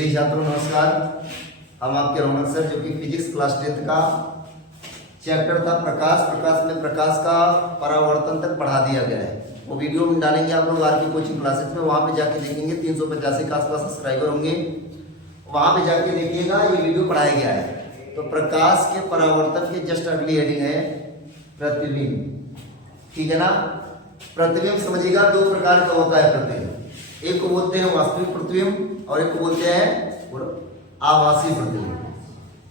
प्रिय छात्रों नमस्कार। हम आपके रौनक सर जो कि फिजिक्स क्लास 10th का चैप्टर था प्रकाश में प्रकाश का परावर्तन तक पढ़ा दिया गया है। वो वीडियो में डालेंगे आप लोग आर की कोचिंग क्लासेस में, वहाँ पे जाके देखेंगे। 385 के आसपास सब्सक्राइबर होंगे, वहाँ पे जाके देखिएगा ये वीडियो पढ़ाया गया है। तो प्रकाश के परावर्तन के जस्ट अगली हेडिंग है प्रतिबिंब, ठीक है ना। प्रतिबिंब समझिएगा, दो प्रकार का होता है प्रतिबिंब। एक को बोलते हैं वास्तविक प्रतिबिंब और एक को बोलते हैं आभासी प्रतिबिंब,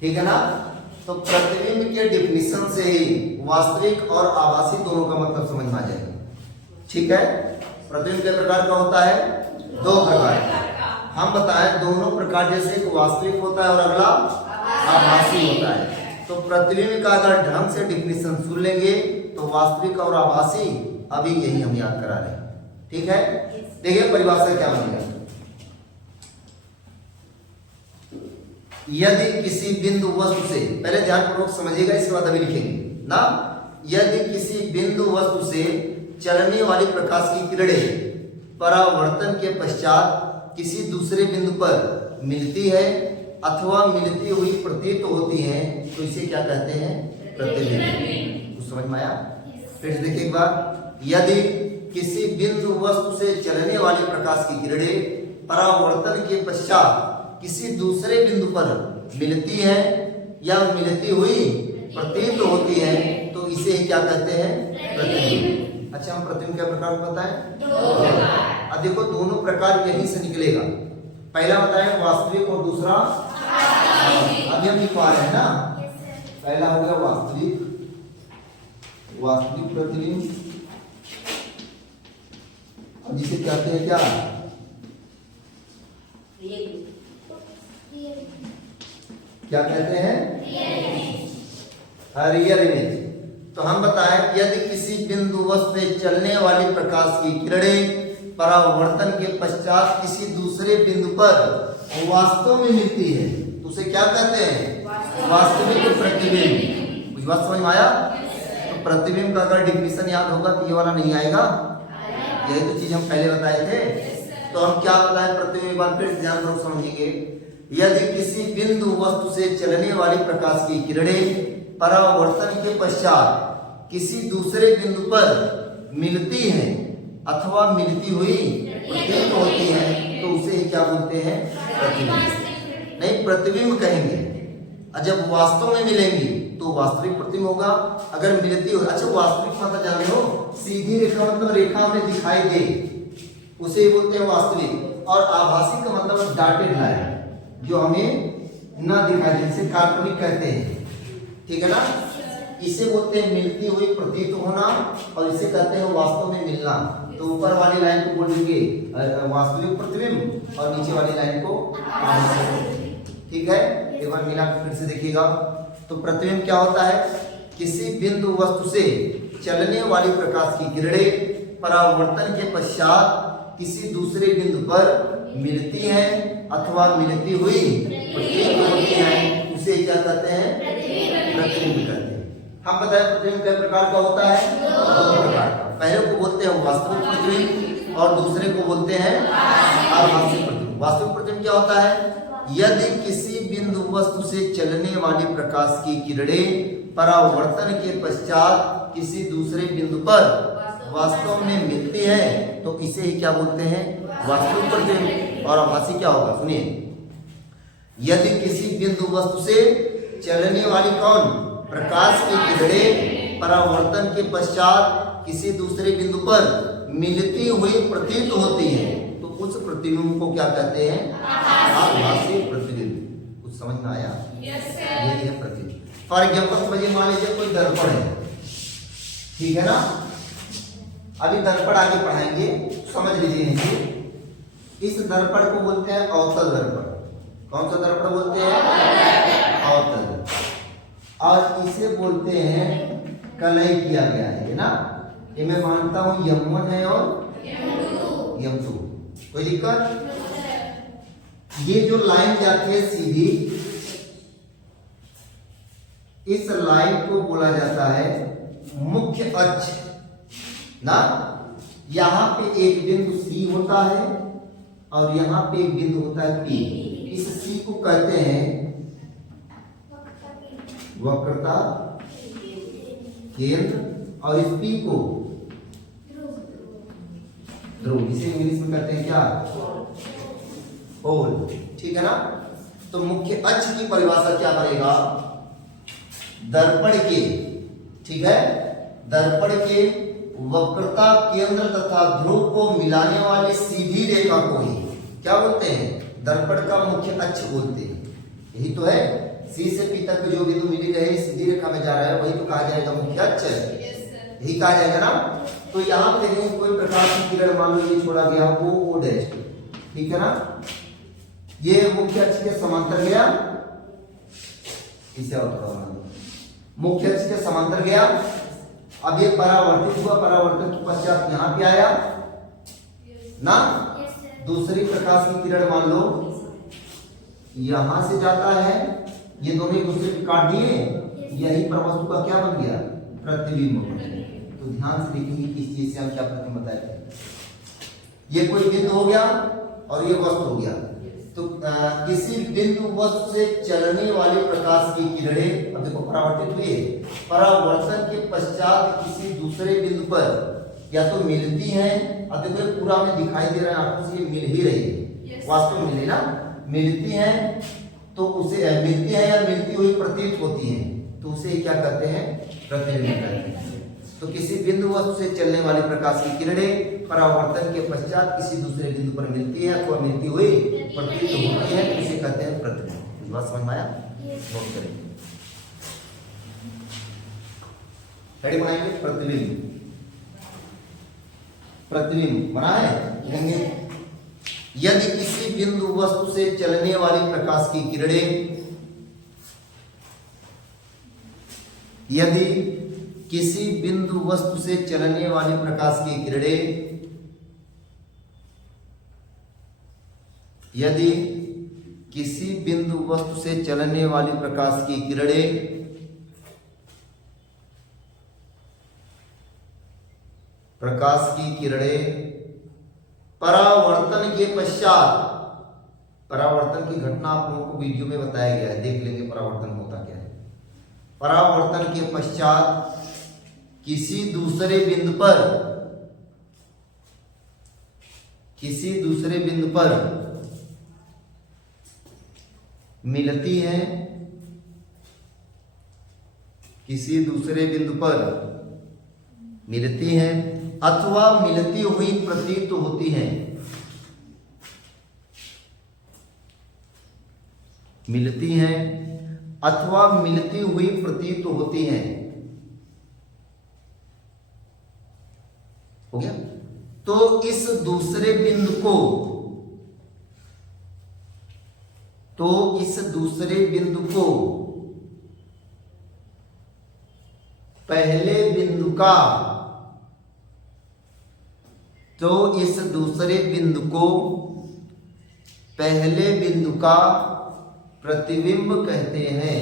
ठीक है ना। तो प्रतिबिंब के डेफिनेशन से ही वास्तविक और आभासी दोनों का मतलब समझ में आ जाएगा, ठीक है। प्रतिबिंब के प्रकार का होता है दो प्रकार का। हम बताएं दोनों प्रकार, जैसे एक वास्तविक होता है और अगला आभासी होता है। तो प्रतिबिंब का अगर ढंग से डेफिनेशन सुन लेंगे तो वास्तविक और आभासी अभी यही हम याद करा रहे हैं, ठीक है। देखिए परिभाषा क्या बनेगा। यदि किसी बिंदु वस्तु से, पहले ध्यानपूर्वक समझिएगा, इसके बाद अभी लिखेंगे ना। यदि किसी बिंदु वस्तु से चलने वाली प्रकाश की किरणें परावर्तन के पश्चात किसी दूसरे बिंदु पर मिलती है अथवा मिलती हुई प्रतीत होती है तो इसे क्या कहते हैं? प्रतिबिंब। कुछ समझ में आया? फिर से देखिए एक बार। यदि किसी बिंदु वस्तु से चलने वाली प्रकाश की किरणें परावर्तन के पश्चात किसी दूसरे बिंदु पर मिलती है या मिलती हुई प्रतीत होती है तो इसे क्या कहते हैं? प्रतिबिंब। अच्छा, हम प्रतिबिंब क्या प्रकार बताएं? अब देखो दोनों प्रकार यहीं से निकलेगा। पहला बताएं वास्तविक और दूसरा अभी हम लिखवा रहे हैं ना। पहला हो गया वास्तविक प्रतिबिंब, जिसे कहते हैं क्या? क्या कहते हैं? Real image. तो हम बताएं यदि किसी बिंदु वस्तु से चलने वाली प्रकाश की किरणें परावर्तन के पश्चात किसी दूसरे बिंदु पर वास्तव में मिलती है तो उसे क्या कहते हैं? वास्तविक प्रतिबिंब। कुछ बात समझ में आया? तो प्रतिबिंब का अगर डिफिनेशन याद होगा तो ये वाला नहीं आएगा। यही तो चीज हम पहले बताए थे। तो हम क्या बताएं प्रतिबिंब, बात फिर ध्यान से समझेंगे। यदि किसी बिंदु वस्तु से चलने वाली प्रकाश की किरणें परावर्तन के पश्चात किसी दूसरे बिंदु पर मिलती है अथवा मिलती हुई प्रतीत होती है तो उसे क्या बोलते हैं? प्रतिबिंब। नहीं, प्रतिबिंब कहेंगे। जब वास्तव में मिलेंगी तो वास्तविक प्रतिबिंब होगा। अगर मिलती हो, अच्छा वास्तविक मतलब जान रहे हो, सीधी रेखा मतलब रेखा हमें दिखाई दे, उसे बोलते हैं वास्तविक। और आभासी का मतलब डॉटेड लाइन, जो हमें ना दिखाई दे, जिसे काल्पनिक कहते हैं, ठीक है ना। इसे बोलते हैं मिलती हुई प्रतीत होना और इसे कहते हैं वास्तव में मिलना। तो ऊपर वाली लाइन को बोलेंगे वास्तविक प्रतिबिंब और नीचे वाली लाइन को आभासी, ठीक है। एक बार मिला फिर से देखिएगा। तो प्रतिबिंब क्या होता है? किसी बिंदु वस्तु से चलने वाली प्रकाश की किरणें परावर्तन के पश्चात किसी दूसरे बिंदु पर मिलती है अथवा मिलती हुई प्रतीत होती है उसे क्या कहते हैं? प्रतिबिंब कहते हैं। हम बताएं प्रतिबिंब कितने प्रकार का होता है? दो प्रकार का। पहले को बोलते हैं वास्तविक प्रतिबिंब और दूसरे को बोलते हैं आभासी प्रतिबिंब। वास्तविक प्रतिबिंब क्या होता है? यदि किसी बिंदु वस्तु से चलने वाली प्रकाश की किरणें परावर्तन के पश्चात किसी दूसरे बिंदु पर वास्तव में मिलती है तो इसे ही क्या बोलते हैं? वास्तविक प्रतिबिंब। और आभासी क्या होगा? सुनिए, यदि किसी बिंदु वस्तु से चलने वाली कौन? प्रकाश की किरणें परावर्तन के पश्चात किसी दूसरे बिंदु पर मिलती हुई प्रतीत होती है तो उस प्रतिबिंब को क्या कहते हैं? आभासी प्रतिबिंब। कुछ समझ में आया? यही है प्रतिबिंब। फॉर एग्जाम्पल समझिए, मान लीजिए कोई दर्पण है, ठीक है ना। अभी दर्पण आगे पढ़ाएंगे, समझ लीजिए। इस दर्पण को बोलते हैं अवतल दर्पण। कौन सा दर्पण बोलते हैं? अवतल दर्पण। और इसे बोलते हैं कलई किया गया है ना। ये मैं मानता हूं M1 है और M2, कोई दिक्कत? ये जो लाइन जाती है सीधी, इस लाइन को बोला जाता है मुख्य अक्ष ना। यहां पे एक बिंदु C होता है और यहाँ पे एक बिंदु होता है P। इस सी को कहते हैं वक्रता केंद्र और इस पी को ध्रुव। इसे इंग्लिश में कहते हैं क्या? होल। ठीक है ना। तो मुख्य अक्ष की परिभाषा क्या बनेगा? दर्पण के, ठीक है, दर्पण के वक्रता केंद्र तथा ध्रुव को मिलाने वाली सीधी रेखा को ही क्या बोलते हैं? दर्पण का मुख्य अक्ष बोलते हैं। यही तो है, सी से पी तक जो बिंदु मिल रहे सीधी रेखा में जा रहा है वही तो कहा जाएगा मुख्य अक्ष। यही कहा जाएगा ना। तो यहाँ पे देखें कोई प्रकाश की किरण मान लो ये छोड़ा गया ओ डैश, ठीक है ना, ये मुख्य अक्ष के समांतर गया, इसे और थोड़ा मुख्य अक्ष के समांतर गया। अब ये परावर्तित हुआ, परावर्तन के पश्चात यहाँ पे आया ना। दूसरी प्रकाश की किरण मान लो यहां से जाता है, ये दोनों एक दूसरे को काट दिए, यही पर वस्तु का क्या बन गया? प्रतिबिंब। तो ध्यान से देखेंगे किस चीज से हम क्या प्रतिबिंब बताए थे। ये कोई बिंदु हो गया और ये वस्तु हो गया। तो किसी बिंदु वस्तु से चलने वाली प्रकाश की किरणें, अब देखो परावर्तित हुई, परावर्तन के पश्चात किसी दूसरे बिंदु पर या तो मिलती हैं, अब देखो पूरा में दिखाई दे रहा है आपको से, ये मिल ही रही है, वास्तव में मिली ना, मिलती हैं, तो उसे मिलती है या मिलती हुई प्रतीत होती है, तो उसे क्या कहते हैं? प्रतिबिंब कहते हैं। तो किसी बिंदु वस्तु से चलने वाली प्रकाश की किरणें परावर्तन के पश्चात किसी दूसरे बिंदु पर मिलती है अथवा मिलती हुई प्रतीत होती है, इसे कहते हैं प्रतिबिंब। बात समझ में आया? नोट करेंगे, रेडी बनाएंगे। प्रतिबिंब, प्रतिबिंब बना है, लिखेंगे यदि किसी बिंदु वस्तु से चलने वाली प्रकाश की किरणें, यदि किसी बिंदु वस्तु से चलने वाली प्रकाश की किरणें, यदि किसी बिंदु वस्तु से चलने वाली प्रकाश की किरणें परावर्तन के पश्चात, परावर्तन की घटना आप लोगों को वीडियो में बताया गया है, देख लेंगे परावर्तन होता क्या है। परावर्तन के पश्चात किसी दूसरे बिंदु पर, किसी दूसरे बिंदु पर मिलती हैं, किसी दूसरे बिंदु पर मिलती हैं अथवा मिलती हुई प्रतीत होती हैं, मिलती हैं अथवा मिलती हुई प्रतीत होती हैं। हो गया। तो इस दूसरे बिंदु को, तो इस दूसरे बिंदु को पहले बिंदु का, तो इस दूसरे बिंदु को पहले बिंदु का प्रतिबिंब कहते हैं,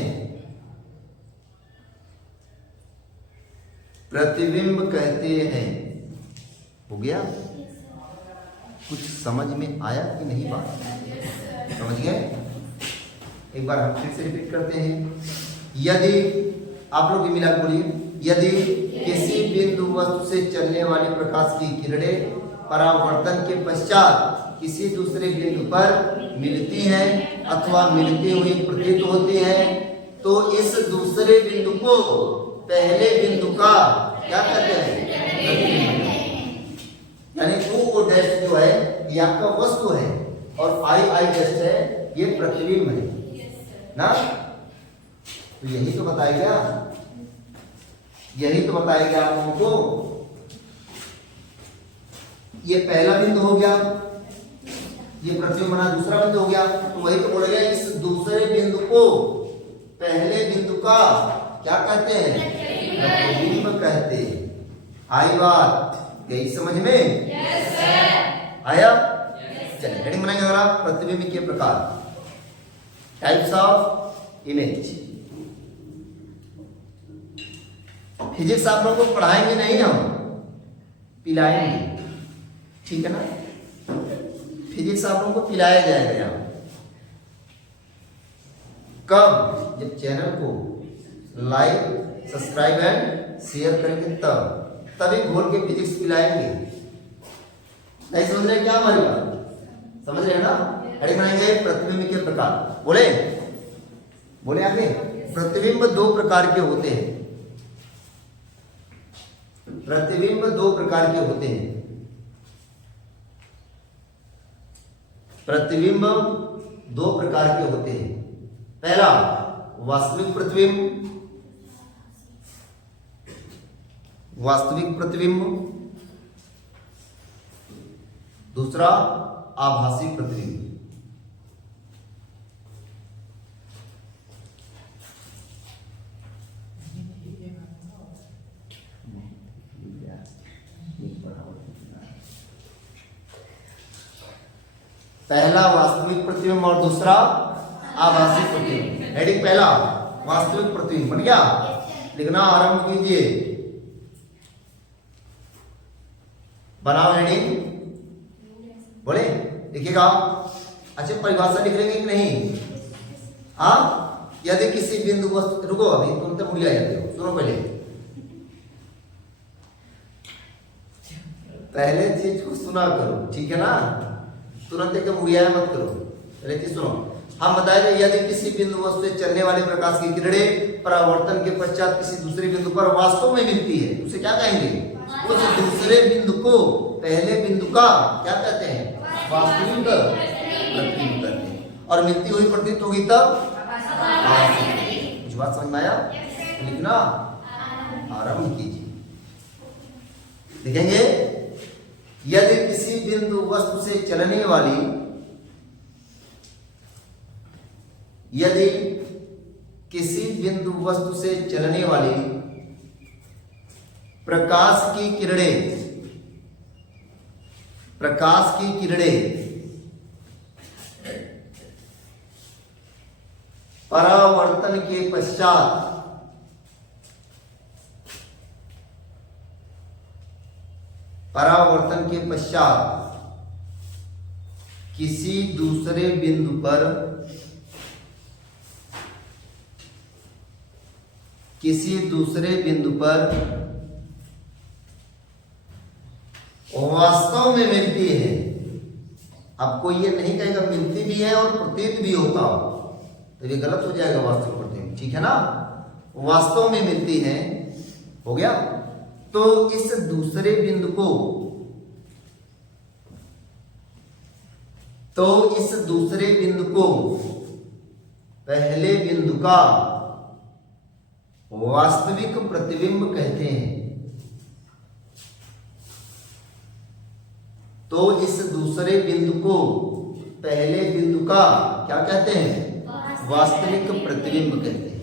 प्रतिबिंब कहते हैं। हो गया? कुछ समझ में आया कि नहीं? बात समझ गए? एक बार हम फिर से रिपीट करते हैं। यदि आप लोग भी मिला बोलिए, यदि किसी बिंदु वस्तु से चलने वाली प्रकाश की किरणें परावर्तन के पश्चात किसी दूसरे बिंदु पर मिलती हैं अथवा मिलती हुई प्रतीत होती हैं, तो इस दूसरे बिंदु को पहले बिंदु का क्या कहते हैं? यानी ओ डैश जो है ये आपका वस्तु है और आई डैश है ये प्रतिबिंब है ना। तो यही तो बताया गया, यही तो बताया गया आप लोगों को। ये पहला बिंदु हो गया, ये प्रतिबिंब बना, दूसरा बिंदु हो गया, तो वही तो बोला गया इस दूसरे बिंदु को पहले बिंदु का क्या कहते हैं? प्रतिबिंब कहते हैं। आई बात? गई समझ में? yes, आया? yes, चलिए हेडिंग बनाएंगे अगला, प्रतिबिंब के प्रकार, टाइप्स ऑफ इमेज। फिजिक्स आप लोगों को पढ़ाएंगे नहीं, हम पिलाएंगे, ठीक है ना। फिजिक्स आप लोगों को पिलाया जाएगा यहाँ, कब? जब चैनल को लाइक, सब्सक्राइब एंड शेयर करेंगे तभी घोल के फिजिक्स पिलाएंगे। नहीं समझ रहे क्या हमारी बात? समझ रहे हैं ना? हेडिंग बनाएंगे प्रतिबिंब के प्रकार। बोले आगे। प्रतिबिंब दो प्रकार के होते हैं। प्रतिबिंब दो प्रकार के होते हैं। प्रतिबिंब दो प्रकार के होते हैं। पहला वास्तविक प्रतिबिंब, दूसरा आभासी प्रतिबिंब। पहला वास्तविक प्रतिबिंब और दूसरा आभासी प्रतिबिंब। हेडिंग पहला वास्तविक प्रतिबिंब बन गया। लिखना आरंभ कीजिए। बनाओ हेडिंग। बोले लिखिएगा। अच्छा परिभाषा लिख लेंगे कि नहीं? हाँ, यदि किसी बिंदु वस्तु, रुको अभी तुम तो भूल जाते हो, सुनो पहले चीज को सुना करो, ठीक है ना? तुरंत एकदम उड़िया मत करो। पहले चीज सुनो। हम बताए थे यदि किसी बिंदु वस्तु से चलने वाले प्रकाश की किरणें परावर्तन के पश्चात किसी दूसरे बिंदु पर वास्तव में मिलती है, उसे क्या कहेंगे? उस दूसरे बिंदु को पहले बिंदु का क्या कहते हैं? वास्तविक प्रतिबिंब कहते हैं। और मिलती हुई प्रतीत होगी तब कुछ बात समझ में आया? लिखना आरंभ कीजिए। लिखेंगे यदि किसी बिंदु वस्तु से चलने वाली, यदि किसी बिंदु वस्तु से चलने वाली प्रकाश की किरणें परावर्तन के पश्चात किसी दूसरे बिंदु पर वास्तव में मिलती है। अब कोई ये नहीं कहेगा मिलती भी है और प्रतीत भी होता हो, तो ये गलत हो जाएगा वास्तव प्रतीत, ठीक है ना? वास्तव में मिलती है, हो गया। तो इस दूसरे बिंदु को पहले बिंदु का वास्तविक प्रतिबिंब कहते हैं। तो इस दूसरे बिंदु को पहले बिंदु का क्या कहते हैं? वास्तविक प्रतिबिंब कहते हैं।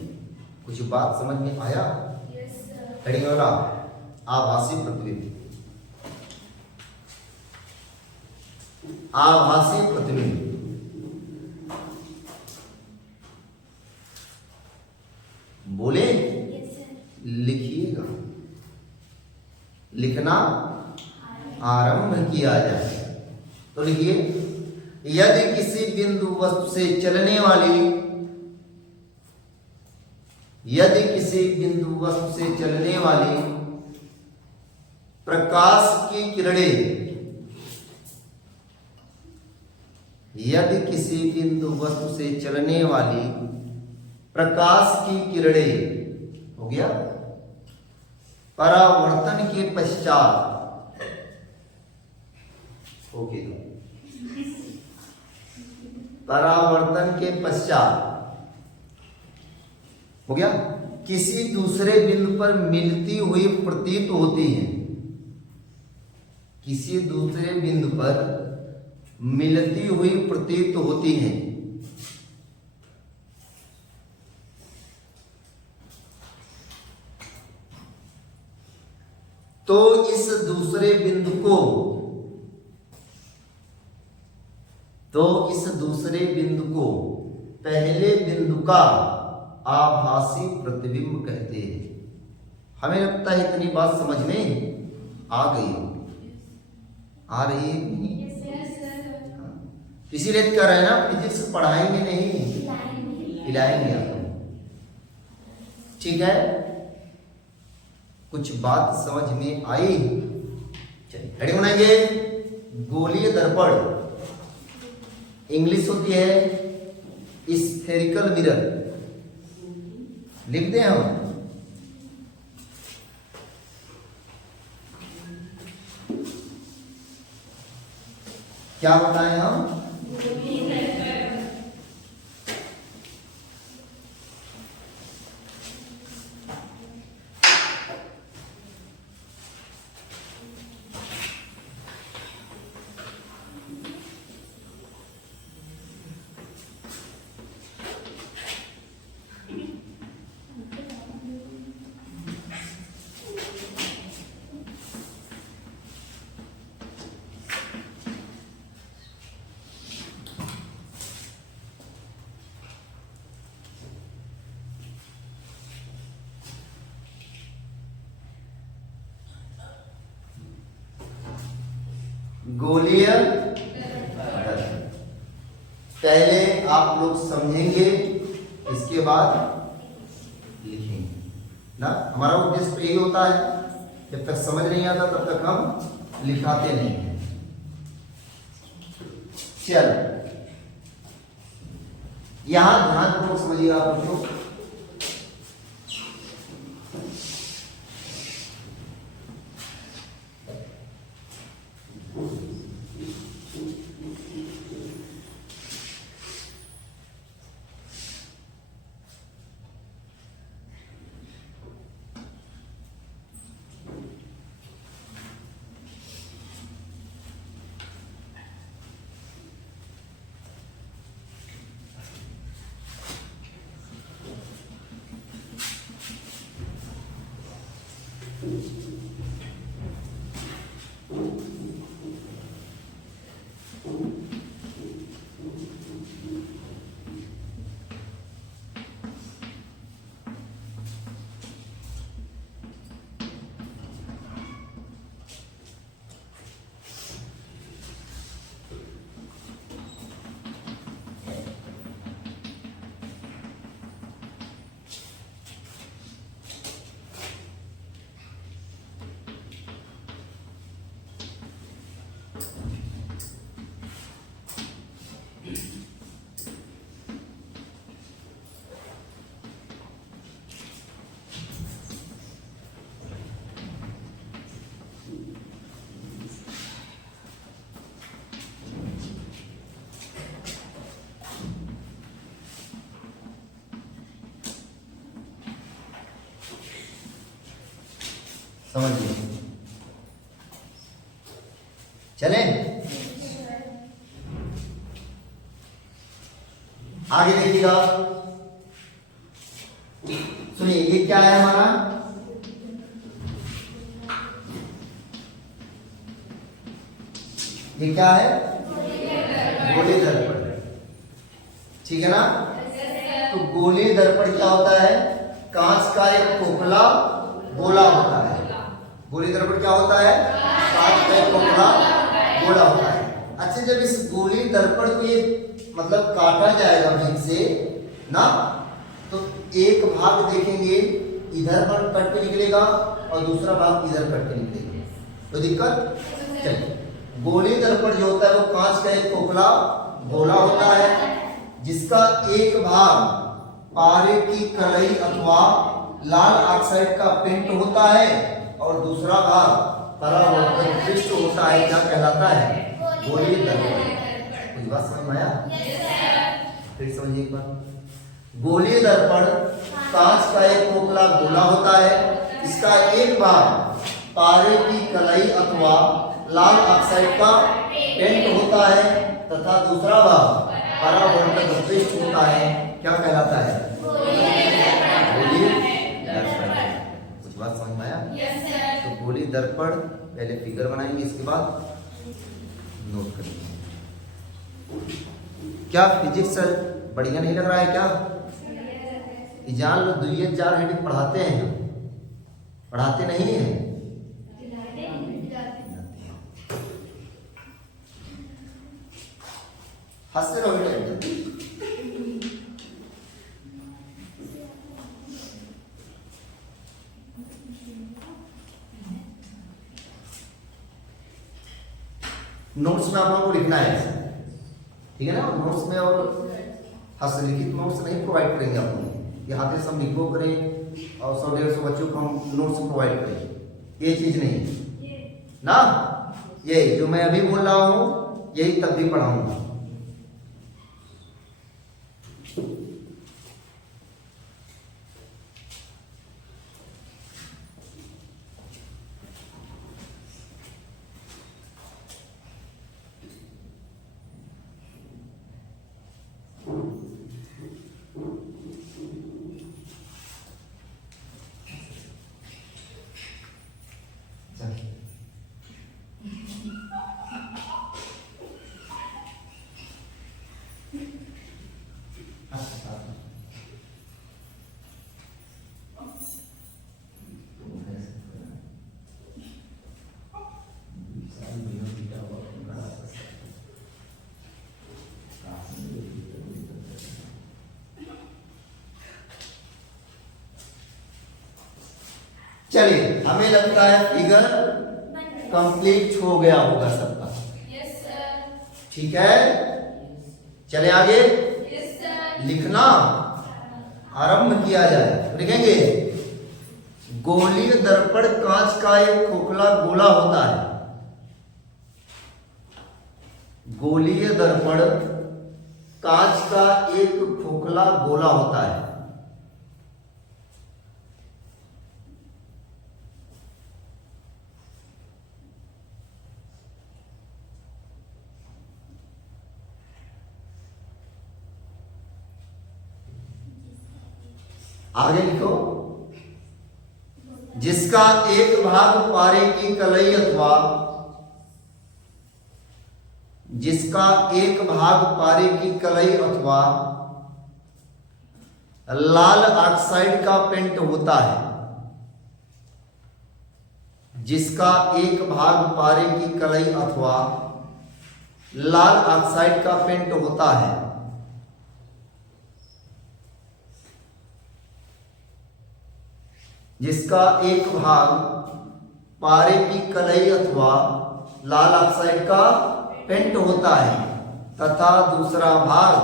कुछ बात समझ में आया? हेडिंग वाला आभासी प्रतिबिंब। आभासी प्रतिबिंब बोले लिखिएगा। लिखना आरंभ किया जाए तो लिखिए यदि किसी बिंदु वस्तु से चलने वाली प्रकाश की किरणें, यदि किसी बिंदु वस्तु से चलने वाली प्रकाश की किरणें, हो गया, परावर्तन के पश्चात, ओके, परावर्तन के पश्चात, हो गया, किसी दूसरे बिंदु पर मिलती हुई प्रतीत होती है। किसी दूसरे बिंदु पर मिलती हुई प्रतीत होती है। तो इस दूसरे बिंदु को पहले बिंदु का आभासी प्रतिबिंब कहते हैं। हमें लगता है इतनी बात समझ में आ गई, आ रही है नहीं? इसीलिए कह रहे हैं ना फिजिक्स पढ़ाएंगे नहीं, हिलाएंगे आपको। ठीक है, कुछ बात समझ में आई? चलिए हेडिंग बनाएंगे, गोलीय दर्पण। इंग्लिश होती है स्फेरिकल मिरर, लिखते हैं हम। क्या बताएं हम? गोलीय दर्पण पहले आप लोग समझेंगे, इसके बाद लिखेंगे ना। हमारा उद्देश्य तो यही होता है, जब तक समझ नहीं आता तब तक हम लिखाते नहीं हैं। चल यहां ध्यानपूर्वक समझिएगा आप लोग। समझिए, चले आगे देखिएगा। सुनिए, ये क्या है हमारा? ये क्या है? गोलीय दर्पण, ठीक है ना। तो गोलीय दर्पण क्या होता है? कांच का एक खोखला गोला होता है। गोलीय दर्पण क्या होता है? कांच का एक खोखला गोला होता है। अच्छा, जब इस गोलीय दर्पण को ये मतलब काटा जाएगा बीच से ना, तो एक भाग देखेंगे इधर पर कट के निकलेगा और दूसरा भाग इधर कट के निकलेगा। तो दिक्कत? चलिए, गोलीय दर्पण जो होता है वो कांच का एक खोखला गोला होता है, जिसका एक भाग पारे की कलई अथवा लाल ऑक्साइड का पेंट होता है और दूसरा भाग परावर्तक पृष्ठ होता है। क्या कहलाता है? गोलीय दर्पण। कुछ बात समझ में आया? फिर समझिए एक बार। गोलीय दर्पण कांच का एक खोखला गोला होता है, इसका एक भाग पारे की कलई अथवा लाल ऑक्साइड का पेंट होता है तथा दूसरा भाग परावर्तक पृष्ठ होता है। क्या कहलाता है? गोलीय दर्पण। कुछ बात समझ में आया? तो गोलीय दर्पण पहले फिगर बनाएंगे, इसके बाद नोट करेंगे। क्या फिजिक्स सर बढ़िया नहीं लग रहा है क्या? जान लो, 2-4 हेडिंग पढ़ाते हैं हम, पढ़ाते नहीं है। हंसते रहो बेटा। नोट्स में आप लोगों को लिखना है, ठीक है ना। नोट्स में और हस्तलिखित नोट्स नहीं प्रोवाइड करेंगे आप लोग, यहाँ पे सब लिखो करें और 100-150 बच्चों को हम नोट्स प्रोवाइड करें, ये चीज नहीं ना। ये जो मैं अभी बोल रहा हूँ यही तब भी पढ़ाऊंगा। चलिए, हमें लगता है फिगर कंप्लीट हो गया होगा सबका। Yes sir. ठीक है, चले आगे। Yes sir. लिखना आरंभ किया जाए। लिखेंगे, गोलीय दर्पण कांच का एक खोखला गोला होता है। गोलीय दर्पण कांच का एक खोखला गोला होता है। आगे लिखो, जिसका एक भाग पारे की कलई अथवा जिसका एक भाग पारे की कलई अथवा लाल ऑक्साइड का पेंट होता है। जिसका एक भाग पारे की कलई अथवा लाल ऑक्साइड का पेंट होता है। जिसका एक भाग पारे की कलई अथवा लाल ऑक्साइड का पेंट होता है तथा दूसरा भाग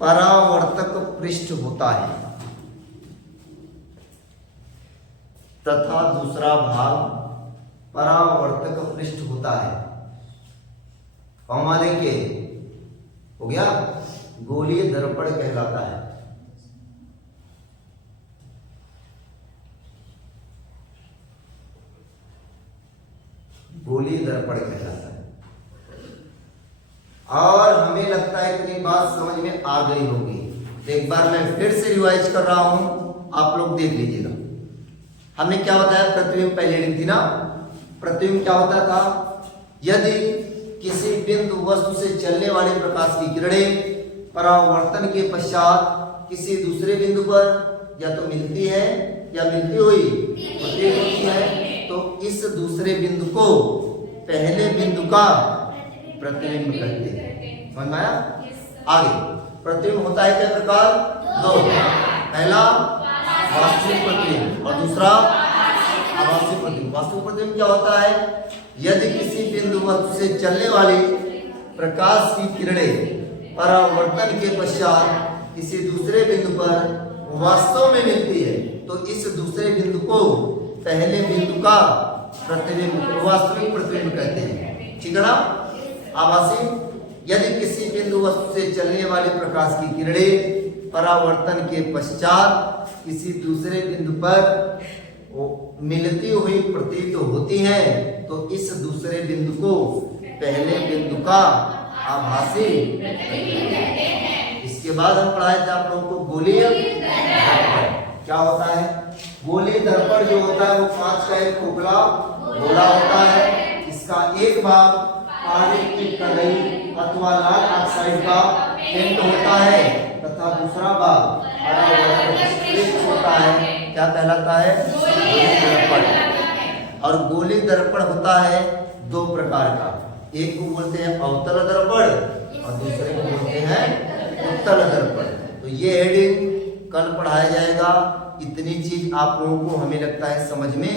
परावर्तक पृष्ठ होता है। तथा दूसरा भाग परावर्तक पृष्ठ होता है। कॉमा लेके हो गया, गोलीय दर्पण कहलाता है। गोलीय दर्पण कहलाता है। और हमें लगता है इतनी बात समझ में आ गई होगी, तो एक बार मैं फिर से रिवाइज कर रहा हूं, आप लोग देख लीजिएगा। हमने क्या बताया, प्रतिबिंब पहले रीडिंग थी ना। प्रतिबिंब क्या होता था, यदि किसी बिंदु वस्तु से चलने वाले प्रकाश की किरणें परावर्तन के पश्चात किसी दूसरे बिंदु पर या तो मिलती है या मिलती हुई प्रतीत होती है, तो इस दूसरे बिंदु को पहले बिंदु का प्रतिबिंब कहते हैं। समझ में आया? आगे प्रतिबिंब होता है क्या प्रकार, दो। पहला वास्तविक प्रतिबिंब और दूसरा आभासी प्रतिबिंब। वास्तविक प्रतिबिंब क्या होता है, यदि किसी बिंदु वस्तु से चलने वाली प्रकाश की किरणें परावर्तन के पश्चात किसी दूसरे बिंदु पर वास्तव में मिलती है, तो इस दूसरे बिंदु को पहले बिंदु का प्रतिबिंब वास्तविक प्रतिबिंब कहते हैं। ठीक है ना। आभासी, यदि किसी बिंदु वस्तु से चलने वाली प्रकाश की किरणें परावर्तन के पश्चात किसी दूसरे बिंदु पर मिलती हुई प्रतीत होती हैं, तो इस दूसरे बिंदु को पहले बिंदु का आभासी कहते हैं। इसके बाद हम पढ़ाए थे आप लोगों को गोलीय दर्पण क्या होता है। गोलीय दर्पण जो होता है वो कांच का एक खोखला गोला होता है। इसका एक भाग पानी की कलई अथवा लाल ऑक्साइड का पेंट होता है तथा दूसरा भाग परावर्तक होता है। क्या कहलाता है, दर्पण। और गोलीय दर्पण होता है दो प्रकार का, एक को बोलते हैं अवतल दर्पण और दूसरे को बोलते हैं उत्तल दर्पण। तो ये हेडिंग कल पढ़ाया जाएगा। इतने इतनी चीज आप लोगों को हमें लगता है समझ में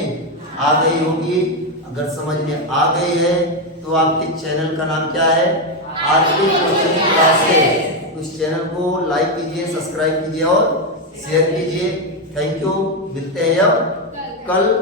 आ गई होगी। अगर समझ में आ गई है तो आपके चैनल का नाम क्या है? RK coaching classes. उस चैनल को लाइक कीजिए, सब्सक्राइब कीजिए और शेयर कीजिए। Thank you. मिलते हैं अब कल।